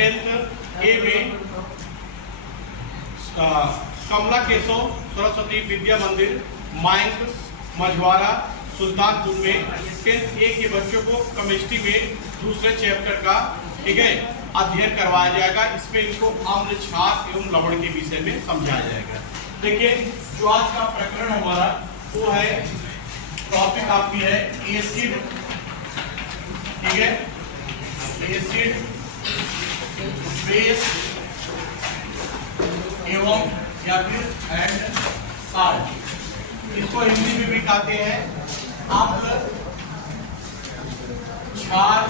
10th ए में कमला केशव सरस्वती विद्या मंदिर माइंक मझवारा सुल्तानपुर में 10th ए के बच्चों को केमिस्ट्री में दूसरे चैप्टर का ठीक है अध्ययन करवाया जाएगा। इसमें इनको अम्ल क्षार एवं लवण के विषय में समझाया जाएगा। देखिए जो आज का प्रकरण हमारा वो है, टॉपिक आपकी है एसिड, ठीक है, एसिड बेस एवं या फिर एंड साल्ट। इसको हिंदी में भी कहते हैं अम्ल क्षार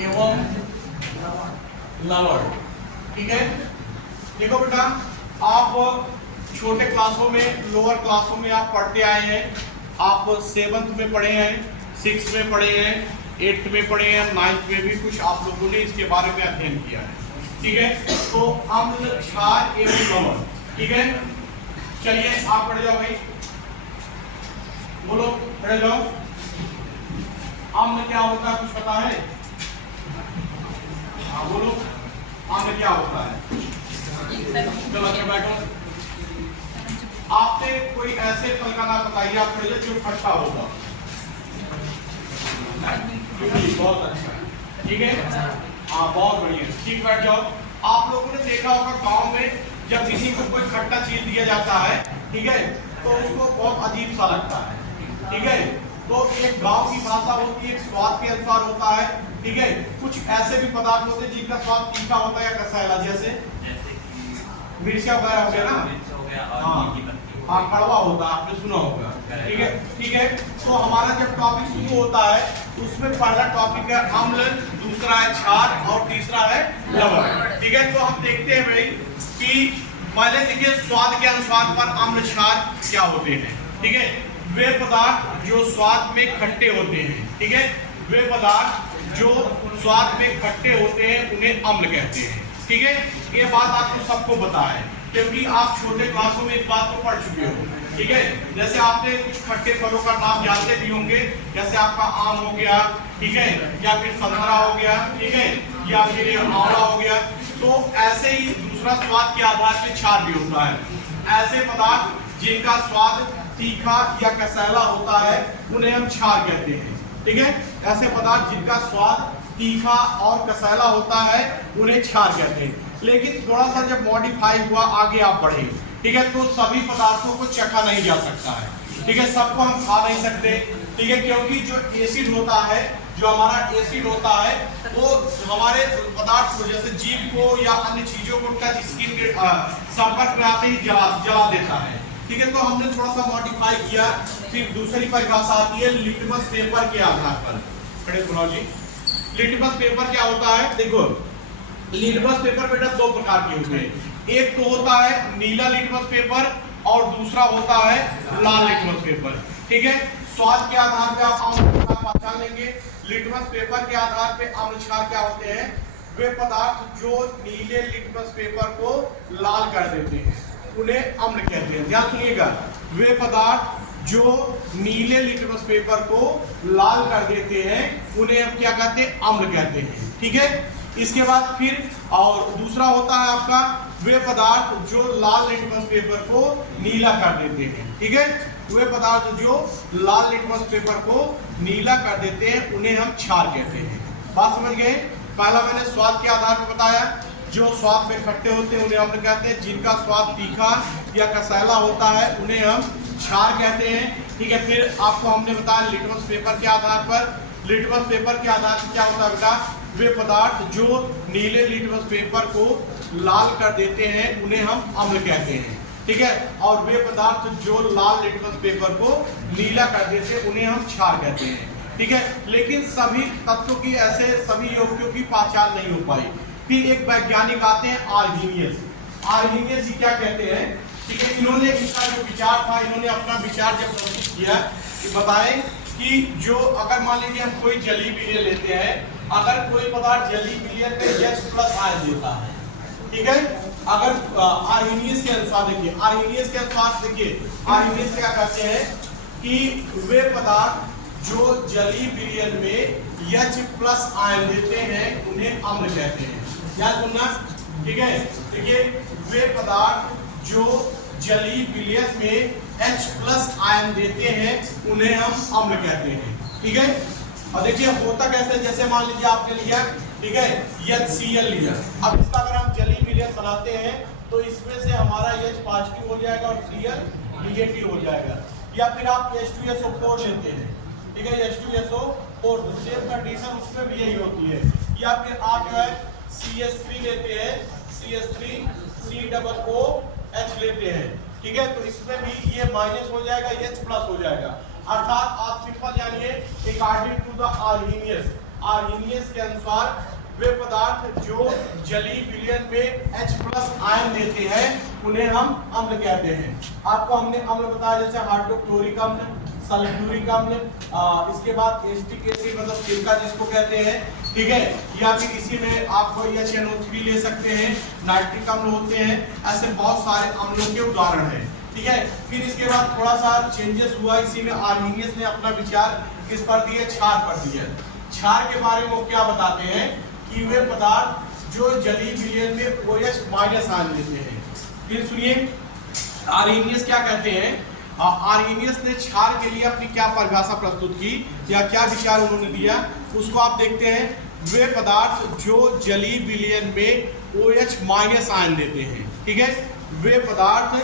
एवं लवण, ठीक है। देखो बेटा, आप छोटे क्लासों में, लोअर क्लासों में आप पढ़ते आए हैं, आप 7th में पढ़े हैं, 6th में पढ़े हैं, 8th में पढ़े हैं, 9th में भी कुछ आप लोगों ने इसके बारे में अध्ययन किया है, ठीक है। तो अम्ल क्षार एवं लवण, ठीक है। चलिए आप पढ़ जाओ भाई, बोलो पढ़ जाओ। अम्ल क्या होता है, कुछ पता है? हाँ बोलो, अम्ल क्या होता है? चलो अच्छा बैठो। आपने कोई ऐसे फल का नाम बताइए आप पढ़िए जो खट्टा होगा। बहुत अच्छा, ठीक है, हाँ बहुत बढ़िया, ठीक, बैठ जाओ। आप लोगों ने देखा होगा गांव में जब किसी को कोई खट्टा चीज दिया जाता है, ठीक है, तो उसको बहुत अजीब सा लगता है, ठीक है। तो एक गांव की भाषा होती है, एक स्वाद के अनुसार होता है, ठीक है। कुछ ऐसे भी पदार्थ होते हैं जिनका स्वाद तीखा होता है या कसैला, जैसे मिर्चा वगैरह हो गया ना, हाँ कड़वा होता है, आपने सुना होगा, ठीक है, ठीक है। तो हमारा जब टॉपिक शुरू होता है उसमें पहला टॉपिक है अम्ल, दूसरा है क्षार और तीसरा है लवण, ठीक है। तो हम देखते हैं भाई कि पहले देखिए स्वाद के अनुसार पर अम्ल क्षार क्या होते हैं, ठीक है। वे पदार्थ जो स्वाद में खट्टे होते हैं, ठीक है, वे पदार्थ जो स्वाद में खट्टे होते हैं उन्हें अम्ल कहते हैं, ठीक है। ये बात आपको सबको पता है क्योंकि आप छोटे क्लासों में इस बात को पढ़ चुके हो, ठीक है। जैसे आपने कुछ खट्टे फलों का नाम जानते भी होंगे, जैसे आपका आम हो गया, ठीक है, या फिर संतरा हो गया, ठीक है, या फिर आंवला हो गया। तो ऐसे ही दूसरा स्वाद के आधार पर क्षार भी होता है। ऐसे पदार्थ जिनका स्वाद तीखा या कसैला होता है उन्हें हम क्षार कहते हैं, ठीक है। ऐसे पदार्थ जिनका स्वाद तीखा और कसैला होता है उन्हें क्षार कहते हैं। लेकिन थोड़ा सा जब मॉडिफाई हुआ, आगे आप बढ़े, ठीक है, तो सभी पदार्थों को चखा नहीं जा सकता है, ठीक है, सबको हम खा नहीं सकते, ठीक है, क्योंकि जो एसिड होता है, जो हमारा एसिड होता है वो हमारे पदार्थ को, जैसे जीभ को या अन्य चीजों को टच स्किन के संपर्क में आते ही जला देता है, ठीक है। तो हमने थोड़ा सा मॉडिफाई किया। फिर दूसरी परिभाषा आती है लिटमस पेपर के आधार पर। खड़े सुनो जी, लिटमस पेपर क्या होता है? देखो लिटमस पेपर बेटा दो प्रकार के होते हैं, एक तो होता है नीला लिटमस पेपर और दूसरा होता है लाल लिटमस पेपर, ठीक है। स्वाद के आधार पे आप अम्ल क्षार पहचान लेंगे। लिटमस पेपर के आधार पे अम्ल क्षार क्या होते हैं? वे पदार्थ जो नीले लिटमस पेपर को लाल कर देते हैं उन्हें अम्ल कहते हैं। ध्यान सुनिएगा, वे पदार्थ जो नीले लिटमस पेपर को लाल कर देते हैं उन्हें हम क्या कहते हैं? अम्ल कहते हैं, ठीक है। इसके बाद फिर और दूसरा होता है आपका वे पदार्थ जो लाल लिटमस पेपर को नीला कर देते हैं, ठीक है। वे पदार्थ जो लाल लिटमस पेपर को नीला कर देते हैं उन्हें हम क्षार कहते हैं। बात समझ गए? पहला मैंने स्वाद के आधार पर बताया, जो स्वाद में खट्टे होते हैं उन्हें अम्ल कहते हैं, जिनका स्वाद तीखा या कसैला होता है उन्हें हम क्षार कहते हैं, ठीक है। फिर आपको हमने बताया लिटमस पेपर के आधार पर, लिटमस पेपर के आधार पर क्या होता है बेटा? वे पदार्थ जो नीले लिटमस पेपर को लाल कर देते हैं उन्हें हम अम्ल कहते हैं, ठीक है। और वे पदार्थ जो लाल लिटमस पेपर को नीला कर देते हैं उन्हें हम क्षार कहते हैं, ठीक है। लेकिन सभी तत्वों की, ऐसे सभी यौगिकों की पहचान नहीं हो पाई। फिर एक वैज्ञानिक आते हैं आर्हीनियस। आर्हीनियस जी क्या कहते हैं, ठीक है, इन्होंने इसका जो विचार था, इन्होंने अपना विचार जब प्रस्तुत किया कि बताएं कि जो अगर मान लीजिए हम कोई जलीय विलय लेते हैं, अगर कोई पदार्थ जलीय विलय पे H+ आयन देता है, ठीक है। अगर आर्हीनियस के अनुसार देखिए, आर्हीनियस के अनुसार देखिए, आर्हीनियस क्या कहते हैं कि वे पदार्थ जो जलीय विलयन में H प्लस आयन देते हैं उन्हें अम्ल कहते हैं। याद सुनना, ठीक है। देखिए वे पदार्थ जो जलीय विलयन में H प्लस आयन देते हैं उन्हें हम अम्ल कहते हैं, ठीक है। और देखिए होता कैसे, जैसे मान लीजिए आपने लिया, ठीक है, HCl लिया। अब इसका अगर हम जलीय विलयन बनाते हैं तो इसमें से हमारा H पॉजिटिव हो जाएगा और Cl निगेटिव हो जाएगा। या फिर आप H2SO4 लेते हैं, ठीक है, H2SO4, तो सेम कंडीशन उसमें भी यही होती है। या फिर आप जो है CH3 लेते हैं, CH3COOH लेते हैं, ठीक है, तो इसमें भी ये माइनस हो जाएगा, H प्लस हो जाएगा। अर्थात आप सिंपल जानिए अकॉर्डिंग टू द आर्हेनियस के अनुसार वे पदार्थ जो जलीय विलयन में H प्लस आयन देते हैं उन्हें हम अम्ल कहते हैं। आपको हमने अम्ल बताया जैसे हाइड्रोक्लोरिक अम्ल, सल्फ्यूरिक अम्ल, इसके बाद एसिटिक एसिड मतलब सिरका जिसको कहते हैं, ठीक है। या फिर इसी में आप HNO3 ले सकते हैं, नाइट्रिक अम्ल होते हैं, ऐसे बहुत सारे अम्लों के उदाहरण हैं, ठीक है। फिर इसके बाद थोड़ा सा चेंजेस हुआ, इसी में आर्हेनियस ने अपना विचार किस पर दिए, क्षार पर दिया। क्षार के बारे में वो क्या बताते हैं कि वे पदार्थ जो जलीय विलयन में OH माइनस आयन देते हैं। फिर सुनिए आर्हेनियस क्या कहते हैं। आर्हेनियस ने क्षार के लिए अपनी क्या परिभाषा प्रस्तुत की या क्या विचार उन्होंने दिया, उसको आप देखते हैं। वे पदार्थ जो जलीय विलयन में OH माइनस आयन देते हैं, ठीक है, वे पदार्थ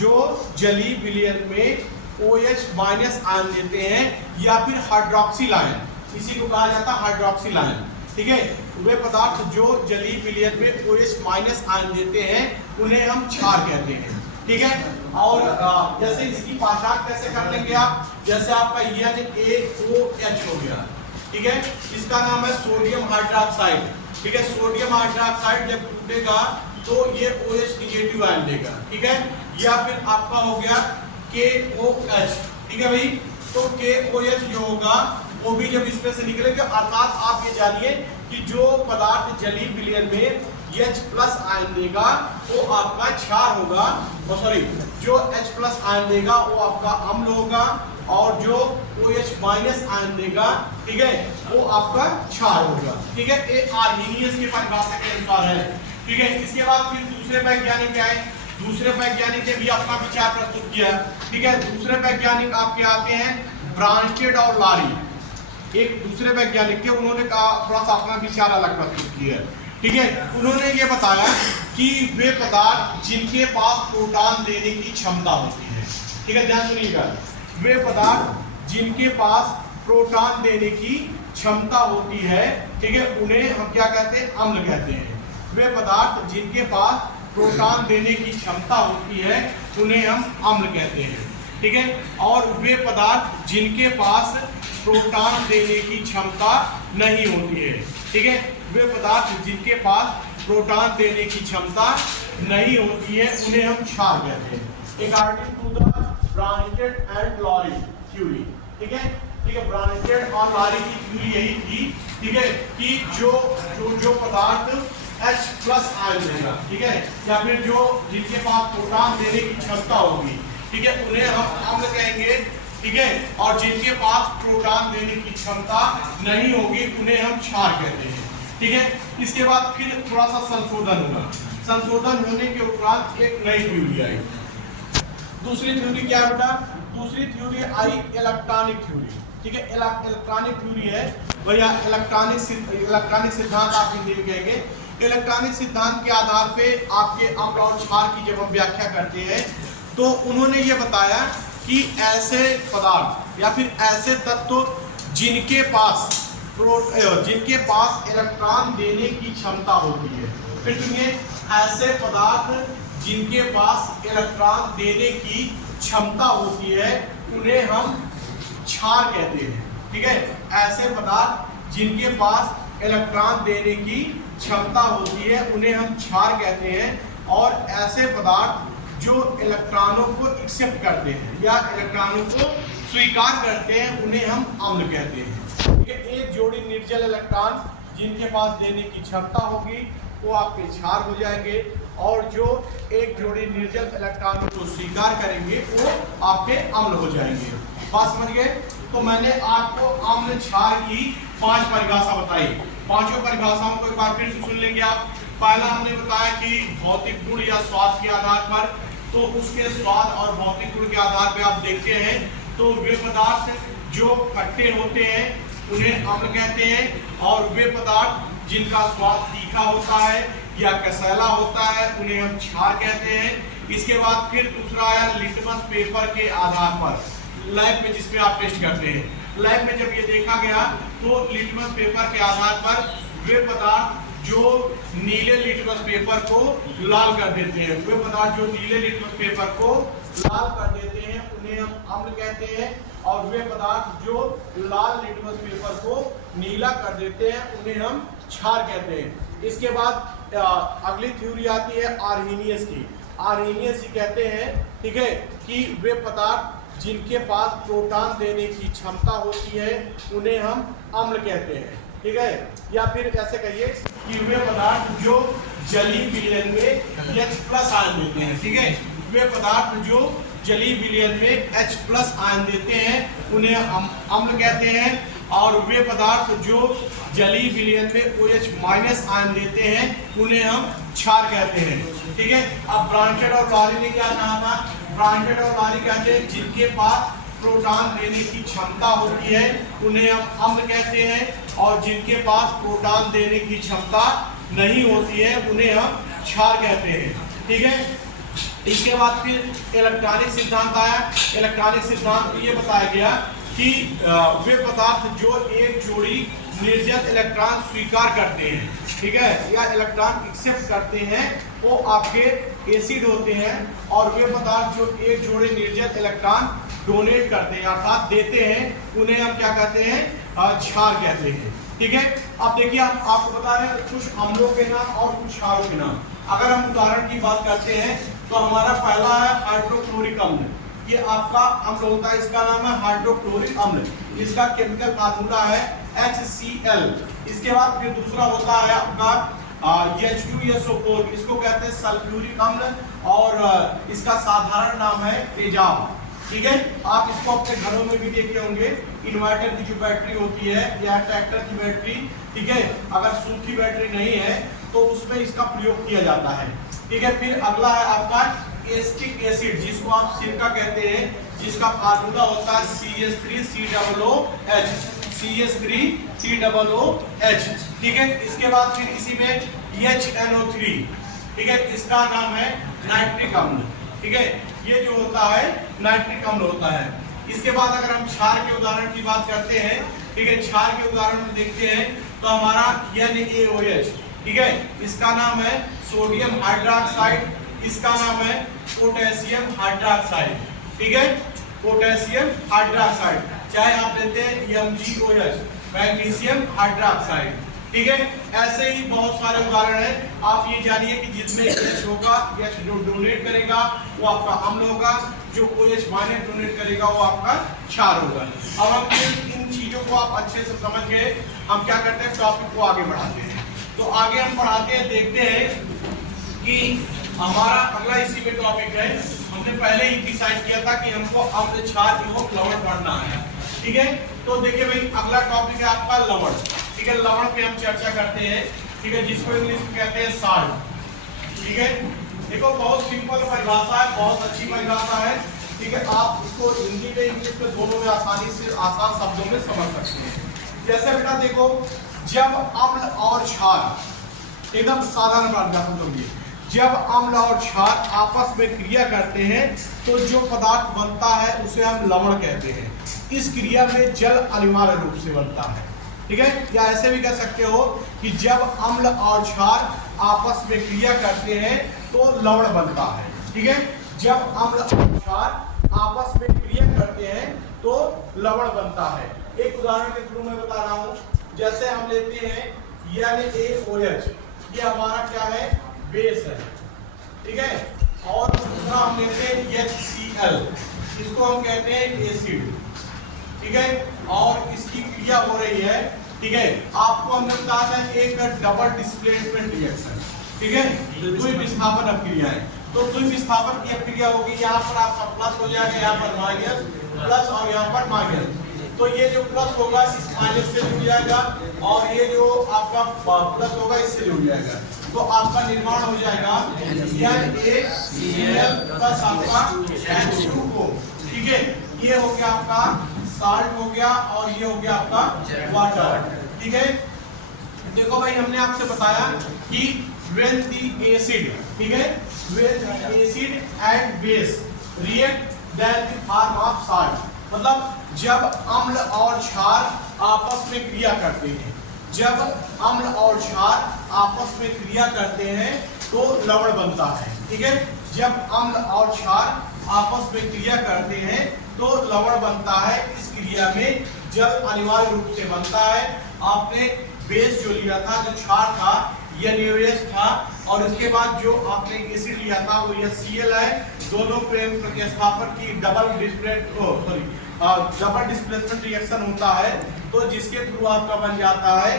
जो जलीय विलयन में OH माइनस आयन देते हैं या फिर हाइड्रोक्सिल आयन, इसी को कहा जाता है हाइड्रोक्सिल आयन, ठीक है। वे पदार्थ जो जलीय विलयन में OH माइनस आयन देते हैं उन्हें हम क्षार कहते हैं, ठीक है। और जैसे इसकी पहचान कैसे कर लेंगे आप, जैसे आपका NaOH हो गया, ठीक है, इसका नाम है सोडियम हाइड्रोक्साइड, ठीक है। सोडियम हाइड्रोक्साइड जब टूटेगा तो ये OH निगेटिव आयन देगा, ठीक है। या फिर आपका हो गया KOH, ठीक है भाई, तो KOH जो होगा वो भी जब इसमें से निकलेगा, अर्थात आप ये जानिए कि जो पदार्थ जलीय विलयन में H प्लस आयन देगा वो आपका क्षार होगा, सॉरी, जो H प्लस आयन देगा वो आपका अम्ल होगा, और जो OH माइनस आयन देगा, ठीक है, वो आपका क्षार होगा, ठीक है। ये आर्हेनियस के परिभाषा के अनुसार है, ठीक है। इसके बाद फिर दूसरे वैज्ञानिक आए, दूसरे वैज्ञानिक ने भी अपना विचार प्रस्तुत किया, ठीक है। दूसरे वैज्ञानिक आपके आते हैं ब्रांस्टेड और लारी, एक दूसरे वैज्ञानिक थे, उन्होंने कहा थोड़ा सा अपना विचार अलग प्रस्तुत किया, ठीक है। उन्होंने ये बताया कि वे पदार्थ जिनके पास प्रोटॉन देने की क्षमता होती है, ठीक है, ध्यान सुनिएगा, वे पदार्थ जिनके पास प्रोटॉन देने की क्षमता होती है, ठीक है, उन्हें हम क्या कहते हैं, अम्ल कहते हैं। वे पदार्थ जिनके पास प्रोटॉन देने की क्षमता होती है उन्हें हम अम्ल कहते हैं, ठीक है। और वे पदार्थ जिनके पास प्रोटॉन देने की क्षमता नहीं होती है, ठीक है, वे पदार्थ जिनके पास प्रोटॉन देने की क्षमता नहीं होती है उन्हें हम क्षार कहते हैं। According to the Bronsted and Lowry theory, ठीक है, ठीक है, ब्रांस्टेड और लारी की थ्योरी यही थी, ठीक है, कि जो पदार्थ H प्लस आयन देगा, ठीक है, या फिर जो जिनके पास प्रोटॉन देने की क्षमता होगी, ठीक है, उन्हें हम अम्ल कहेंगे, ठीक है, और जिनके पास प्रोटॉन देने की क्षमता नहीं होगी उन्हें हम क्षार कहते हैं, ठीक है। इसके बाद फिर थोड़ा सा संशोधन हुआ, संशोधन होने के उपरांत एक नई थ्योरी आई। दूसरी थ्योरी क्या बेटा, दूसरी थ्योरी आई इलेक्ट्रॉनिक थ्योरी, ठीक है, इलेक्ट्रॉनिक थ्योरी है भैया, इलेक्ट्रॉनिक सिद्धांत आप हिंदी में कहेंगे। इलेक्ट्रॉनिक सिद्धांत के आधार पे आपके अम्ल और क्षार की जब हम व्याख्या करते हैं तो उन्होंने ये बताया कि ऐसे पदार्थ या फिर ऐसे तत्व जिनके पास इलेक्ट्रॉन देने की क्षमता होती है, फिर सुनिए, ऐसे पदार्थ जिनके पास इलेक्ट्रॉन देने की क्षमता होती है उन्हें हम क्षार कहते हैं, ठीक है। ऐसे पदार्थ जिनके पास इलेक्ट्रॉन देने की क्षमता होती है उन्हें हम क्षार कहते हैं, और ऐसे पदार्थ जो इलेक्ट्रॉनों को एक्सेप्ट करते हैं या इलेक्ट्रॉनों को स्वीकार करते हैं उन्हें हम अम्ल कहते हैं, ठीक है। एक जोड़ी निर्जल इलेक्ट्रॉन जिनके पास देने की क्षमता होगी वो आपके क्षार हो जाएंगे, और जो एक जोड़ी निर्जल इलेक्ट्रॉन को स्वीकार करेंगे वो आपके अम्ल हो जाएंगे। बात समझ गए। तो मैंने आपको अम्ल क्षार की 5 परिभाषा बताई। पांचों परिभाषाओं को एक बार फिर से सुन लेंगे आप। पहला हमने बताया कि भौतिक गुण या स्वाद के आधार पर, तो उसके स्वाद और भौतिक गुण के आधार पर आप देखते हैं तो वे पदार्थ जो खट्टे होते हैं उन्हें अम्ल कहते हैं, और वे पदार्थ जिनका स्वाद तीखा होता है या कसैला होता है उन्हें हम क्षार कहते हैं। इसके बाद फिर दूसरा आया लिटमस पेपर के आधार पर, लैब में जिसमें आप टेस्ट करते हैं। लैब में जब ये देखा गया तो लिटमस पेपर के आधार पर वे पदार्थ जो नीले लिटमस पेपर को लाल कर देते हैं, वे पदार्थ जो नीले लिटमस पेपर को लाल कर देते हैं उन्हें हम अम्ल कहते हैं, और वे पदार्थ जो लाल लिटमस पेपर को नीला कर देते हैं उन्हें हम क्षार कहते हैं। इसके बाद अगली थ्योरी आती है आर्हेनियस की। आर्हेनियस जी कहते हैं, ठीक है, कि वे पदार्थ जिनके पास प्रोटॉन देने की क्षमता होती है उन्हें हम अम्ल कहते हैं, ठीक है। या फिर ऐसे कहिए कि वे पदार्थ जो जलीय विलयन में H+ आयन देते हैं, ठीक है, वे पदार्थ जो जलीय विलयन में H+ आयन देते हैं उन्हें हम अम्ल कहते हैं, और वे पदार्थ जो जलीय विलयन में OH- आयन देते हैं उन्हें हम क्षार कहते हैं, ठीक है। अब ब्रांटेड और लॉरी ने क्या कहा था? ब्रांटेड और लॉरी कहते हैं जिनके पास प्रोटॉन देने की क्षमता होती है उन्हें हम अम्ल कहते हैं, और जिनके पास प्रोटॉन देने की क्षमता नहीं होती है उन्हें हम क्षार कहते हैं, ठीक है। इसके बाद फिर इलेक्ट्रॉनिक सिद्धांत आया। इलेक्ट्रॉनिक सिद्धांत में ये बताया गया कि वे पदार्थ जो एक जोड़ी निर्जत इलेक्ट्रॉन स्वीकार करते हैं, ठीक है, या इलेक्ट्रॉन एक्सेप्ट करते हैं, वो आपके एसिड होते हैं, और वे पदार्थ जो एक जोड़े निर्जत इलेक्ट्रॉन डोनेट करते हैं अर्थात देते हैं उन्हें हम क्या कहते हैं? क्षार कहते हैं, ठीक है। अब देखिए हम आपको बता रहे हैं कुछ अम्लों के नाम और कुछ क्षारों के नाम। अगर हम उदाहरण की बात करते हैं तो हमारा पहला है हाइड्रोक्लोरिक अम्ल। ये आपका अम्ल होता है, इसका नाम है हाइड्रोक्लोरिक अम्ल, इसका केमिकल फार्मूला है HCl। इसके बाद फिर दूसरा होता है आपका H2SO4, इसको कहते हैं सल्फ्यूरिक अम्ल, और इसका साधारण नाम है तेजाब, ठीक है। आप इसको अपने घरों में भी देखे होंगे, इन्वर्टर की जो बैटरी होती है या ट्रैक्टर की बैटरी, ठीक है, अगर सूखी बैटरी नहीं है तो उसमें इसका प्रयोग किया जाता है, ठीक है। फिर अगला है आपका एस्टिक एसिड, जिसको आप सिरका कहते हैं, जिसका फार्मूला होता है CH3COOH, CH3COOH, ठीक है। इसके बाद फिर इसी में HNO3, ठीक है, इसका नाम है नाइट्रिक अम्ल, ठीक है, ये जो होता है नाइट्रिक अम्ल होता है। इसके बाद अगर हम क्षार के उदाहरण की बात करते हैं, ठीक है, क्षार के उदाहरण में देखते हैं तो हमारा NaOH, ठीक है, इसका नाम है सोडियम हाइड्रोक्साइड, इसका नाम है पोटेशियम हाइड्रोक्साइड, ठीक है, पोटेशियम हाइड्रोक्साइड, चाहे आप लेते हैं MgOH, मैग्नीशियम हाइड्रोक्साइड, ठीक है। ऐसे ही बहुत सारे उदाहरण हैं। आप ये जानिए कि जिसमें H होगा, H जो डोनेट करेगा वो आपका अम्ल होगा, जो OH- डोनेट करेगा वो आपका क्षार होगा। अब हम इन चीजों को आप अच्छे से समझ गए, हम क्या करते हैं टॉपिक को आगे बढ़ाते हैं। तो आगे हम पढ़ाते हैं, देखते हैं कि हमारा अगला इसी में टॉपिक है। हमने पहले ही डिसाइड किया था कि हमको अम्ल, क्षार एवं लवण पढ़ना है, ठीक है। तो देखिए भाई अगला टॉपिक है आपका लवण, ठीक है। लवण पे हम चर्चा करते हैं, ठीक है, जिसको इंग्लिश में कहते हैं साल्ट, ठीक है। देखो बहुत सिंपल परिभाषा है, बहुत अच्छी परिभाषा है, ठीक है। आप इसको हिंदी में इंग्लिश में दोनों में आसानी से आसान शब्दों में समझ सकते हैं। जैसे बेटा देखो, जब अम्ल और क्षार, एकदम साधारण बात समझोगे, जब अम्ल और क्षार आपस में क्रिया करते हैं तो जो पदार्थ बनता है उसे हम लवण कहते हैं। इस क्रिया में जल अनिवार्य रूप से बनता है, ठीक है। या ऐसे भी कह सकते हो कि जब अम्ल और क्षार आपस में क्रिया करते हैं तो लवण बनता है, ठीक है। जब अम्ल और क्षार आपस में क्रिया करते हैं तो लवण बनता है। एक उदाहरण के थ्रू मैं बता रहा हूं, जैसे हम लेते हैं NaOH, ये हमारा क्या है? बेस है, ठीक है। और दूसरा हम लेते हैं HCl, इसको हम कहते हैं एसिड, ठीक है। और इसकी क्रिया हो रही है, ठीक है। आपको हमने बताया था एक डबल डिस्प्लेसमेंट रिएक्शन, ठीक है, द्विविस्थापन अभिक्रिया है। तो द्विविस्थापन की अभिक्रिया होगी, यहाँ पर आपका प्लस हो जाएगा, यहाँ पर माइनस, प्लस और यहाँ पर माइनस, तो ये जो प्लस होगा इस माइनस से जुड़ जाएगा और ये जो आपका प्लस होगा इससे जुड़ जाएगा, तो आपका निर्माण हो जाएगा NaCl प्लस आपका H2O। ठीक है, ये हो गया आपका साल्ट हो गया और ये हो गया आपका वाटर। ठीक है, देखो भाई हमने आपसे बताया कि when the acid, ठीक है, when the acid and base react then the form of salt, मतलब जब अम्ल और क्षार आपस में क्रिया करते हैं, जब अम्ल और क्षार आपस में क्रिया करते हैं तो लवण बनता है। ठीक है, जब अम्ल और क्षार आपस में क्रिया करते हैं तो लवण बनता है। इस क्रिया में जल अनिवार्य रूप से बनता है। आपने बेस जो लिया था, जो क्षार था, यह NaOH था और इसके बाद जो आपने एसिड लिया था वो यह Cl है। दोनों प्रेम प्रतिस्थापन की डबल डिस्प्लेसमेंट रिएक्शन होता है, तो जिसके थ्रू आपका बन जाता है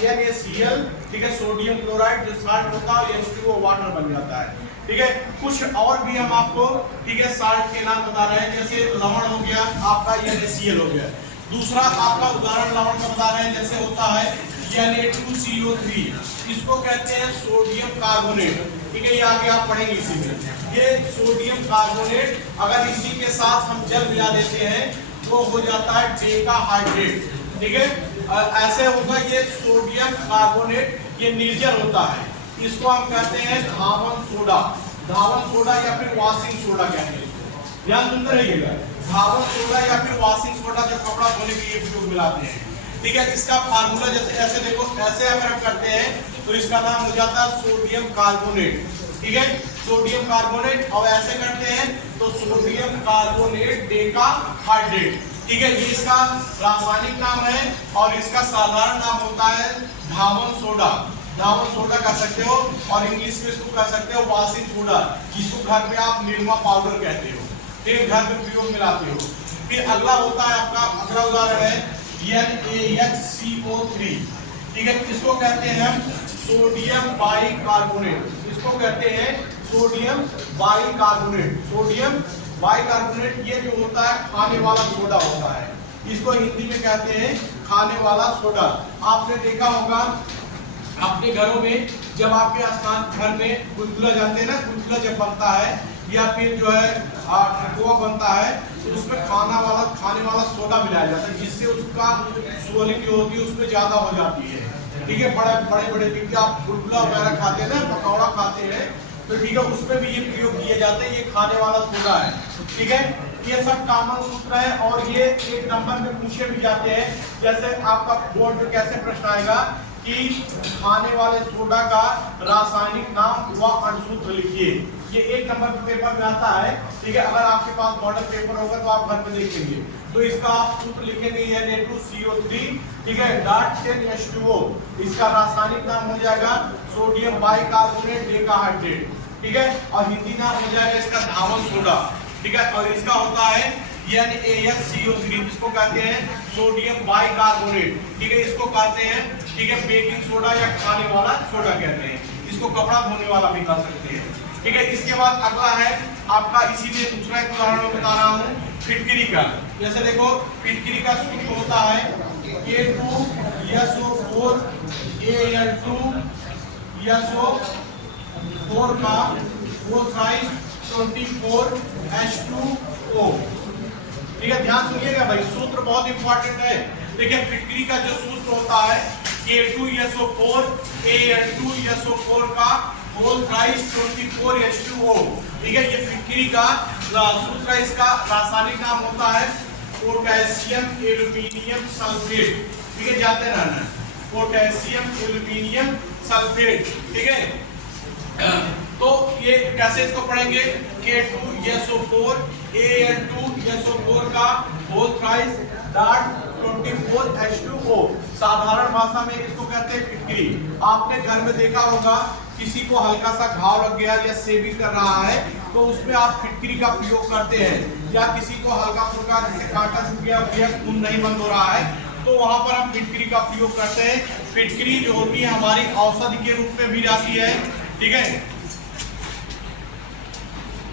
NaCl। ठीक है, सोडियम क्लोराइड जो साल्ट होता है, H2O वाटर बन जाता है। ठीक है, कुछ और भी हम आपको, ठीक है, साल्ट के नाम बता रहे हैं, जैसे लवण हो गया आपका NaCl हो गया। दूसरा आपका उदाहरण लवण का बता रहे हैं, जैसे होता है Na2CO3, इसको कहते हैं सोडियम कार्बोनेट। ठीक है, ये आगे आप पढ़ेंगे इसी में। ये सोडियम कार्बोनेट अगर इसी के साथ हम जल मिला देते हैं तो हो जाता है डेकाहाइड्रेट। ठीक है, ऐसे होगा ये सोडियम कार्बोनेट, ये निर्जल होता है, इसको हम कहते हैं धावन सोडा। धावन सोडा या फिर वॉशिंग सोडा कहते हैं, ध्यान सुनते रहिएगा। धावन सोडा या फिर वॉशिंग सोडा जो कपड़ा धोने के लिए उपयोग मिलाते हैं। ठीक है, इसका फार्मूला जैसे ऐसे देखो, ऐसे अगर हम करते हैं तो इसका नाम हो जाता है सोडियम कार्बोनेट। ठीक है, सोडियम कार्बोनेट, और ऐसे करते हैं तो सोडियम कार्बोनेट डेकाहाइड्रेट। ठीक है, ये इसका रासायनिक नाम है और इसका साधारण नाम होता है धावन सोडा। धावन सोडा कह सकते हो और इंग्लिश में इसको कह सकते हो वॉशिंग सोडा, जिसको घर में आप निरमा पाउडर कहते हो। ठीक, घर में प्रयोग में लाते हो। फिर अगला होता है आपका, अगला उदाहरण है NaHCO3। ठीक है, इसको कहते हैं हम सोडियम बाइकार्बोनेट। इसको कहते हैं सोडियम बाइकार्बोनेट। सोडियम बाइकार्बोनेट ये जो होता है खाने वाला सोडा होता है, इसको हिंदी में कहते हैं खाने वाला सोडा। आपने देखा होगा अपने घरों में, जब आपके स्थान घर में गुलगुला जानते हैं ना, गुलगुला जब बनता है या फिर जो है ठकुआ बनता है तो उसमें खाने वाला सोडा मिलाया जाता है, जिससे उसका सोलिंग जो होती है उसमें ज्यादा हो जाती है। ठीक है, बड़े बड़े आप गुलगुला वगैरह खाते हैं ना, पकौड़ा खाते हैं, तो ठीक है, उसमें भी ये प्रयोग किए जाते हैं। ये खाने वाला सोडा है। ठीक है, ये सब कॉमन सूत्र है और ये एक नंबर में पूछे भी जाते हैं। जैसे आपका बोर्ड में कैसे प्रश्न आएगा कि खाने वाले सोडा का रासायनिक नाम व अणुसूत्र लिखिए, ये एक नंबर के पेपर में आता है। ठीक है, अगर आपके पास मॉडल पेपर होगा तो आप घर पे देखेंगे, तो इसका आप सूत्र लिखेंगे Na2CO3। ठीक है, .10H2O, इसका रासायनिक नाम हो जाएगा सोडियम बाइकार्बोनेट डेकाहाइड्रेट। ठीक है, और हिंदी नाम हो जाएगा इसका धावन सोडा। ठीक है, और इसका होता है NaHCO3, जिसको कहते हैं सोडियम बाइकार्बोनेट। ठीक है, इसको कहते हैं, ठीक है, बेकिंग सोडा या खाने वाला सोडा कहते हैं। इसको कपड़ा धोने वाला भी कह सकते हैं। ठीक है, इसके बाद अगला है आपका, इसी में दूसरा एक उदाहरण में बता रहा हूँ फिटकरी का। जैसे देखो, फिटकरी का सूत्र होता है K2SO4 Al2SO4 का 4,24H2O। ठीक है, ध्यान सुनिएगा भाई, सूत्र बहुत इंपॉर्टेंट है। देखिए, फिटकरी का जो सूत्र होता है K2SO4 Al2SO4 का 4,24H2O। ठीक है, ये फिटकरी का सूत्र है। इसका रासायनिक नाम होता है पोटेशियम एल्यूमिनियम सल्फेट। ठीक है, जानते रहना, पोटेशियम एल्यूमिनियम सल्फेट। ठीक है, तो ये कैसे इसको पढ़ेंगे, K2SO4 Al2SO4 का 4,24H2O। साधारण भाषा में इसको कहते हैं फिटकरी। आपने घर में देखा होगा, किसी को हल्का सा घाव लग गया या सेविंग कर रहा है तो उसमें आप फिटकरी का प्रयोग करते हैं, या किसी को हल्का फुल्का जैसे कांटा छू गया, खून नहीं बंद हो रहा है, तो वहां पर हम फिटकरी का प्रयोग करते हैं। फिटकरी जो होती है हमारी औषधि के रूप में भी आती है। ठीक है,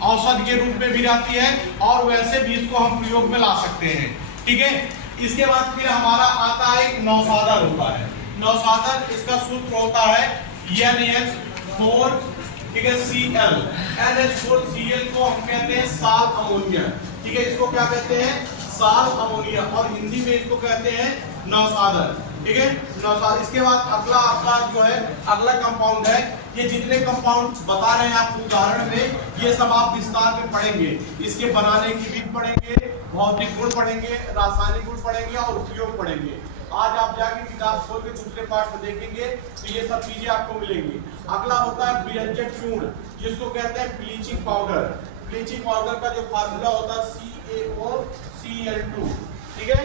औषधि के रूप में भी आती है और वैसे भी इसको हम प्रयोग में ला सकते हैं। ठीक है। इसके बाद फिर हमारा आता है एक नौसादर होता है। नौसादर इसका सूत्र होता है NH4, ठीक है, Cl। NH4Cl को हम कहते हैं साल अमोनिया, ठीक है, इसको क्या कहते हैं, साल अमोनिया, और हिंदी में इसको कहते हैं नौसादर, ठीक है, नौसादर। इसके बाद अगला आपका जो है अगला कंपाउंड है, ये जितने कंपाउंड बता रहे हैं आपको उदाहरण में, ये सब आप विस्तार में पढ़ेंगे, इसके बनाने की विधि पढ़ेंगे, भौतिक गुण पढ़ेंगे, रासायनिक गुण पढ़ेंगे और उपयोग पढ़ेंगे। आज आप जाके किताब खोल के दूसरे पार्ट में देखेंगे तो ये सब चीजें आपको मिलेंगी। अगला होता है विरंजक चूर्ण, जिसको कहते हैं ब्लीचिंग पाउडर। ब्लीचिंग पाउडर का जो फार्मूला होता है CaOCl2, ठीक है,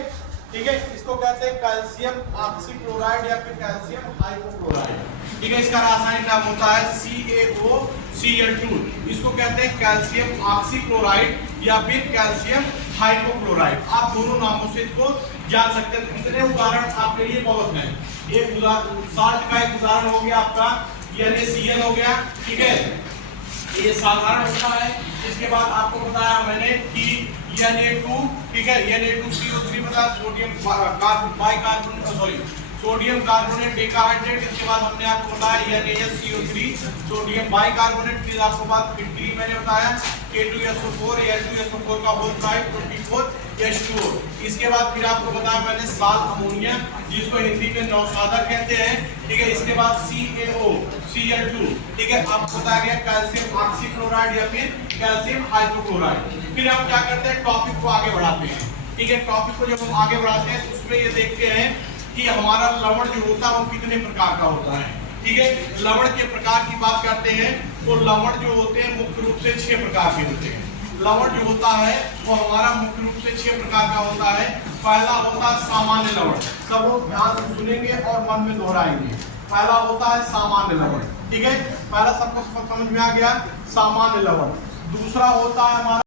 ठीक है, इसको कहते हैं कैल्शियम ऑक्सीक्लोराइड या फिर कैल्शियम हाइपोक्लोराइड, ठीक है, इसका रासायनिक नाम होता है CaOCl2। इसको कहते हैं कैल्शियम ऑक्सीक्लोराइड या फिर कैल्शियम हाइपोक्लोराइड, आप दोनों नामों से इसको जान सकते हैं। तो इतने उदाहरण आपके लिए बहुत हैं। एक उदाहरण साल्ट का एक उदाहरण हो गया आपका NaCl हो गया, ठीक है, ये साधारण होता है। इसके बाद आपको बताया मैंने कि Na2, ठीक है, Na2CO3 बताया, सोडियम कार्बोनेट डिकाहाइड्रेट। इसके बाद हमने आपको बताया NaSCO3 सोडियम बाइकार्बोनेट। फिर आपको बात फिर मैंने बताया K2SO4 Al2SO4 का होल साइड 24H2O। इसके बाद फिर आपको बताया मैंने साल अमोनिया, जिसको हिंदी में नौसादर कहते हैं, ठीक है। इसके बाद CaOCl2, ठीक है, आपको बताया गया कैल्शियम ऑक्सीक्लोराइड या फिर कैल्शियम हाइपोक्लोराइड। फिर हम क्या करते हैं, टॉपिक को आगे बढ़ाते हैं, ठीक है। टॉपिक को जब हम आगे बढ़ाते हैं तो उसमें ये देखते हैं कि हमारा लवण जो होता है वो कितने प्रकार का होता है, ठीक है। लवण के प्रकार की बात करते हैं तो लवण जो होते हैं मुख्य रूप से 6 प्रकार के होते हैं। लवण जो होता है वो हमारा मुख्य रूप से 6 प्रकार का होता है। पहला होता है सामान्य लवण, सब लोग ध्यान से सुनेंगे और मन में दोहराएंगे। पहला होता है सामान्य लवण, ठीक है, पहला सबको समझ में आ गया, सामान्य लवण। दूसरा होता है हमारा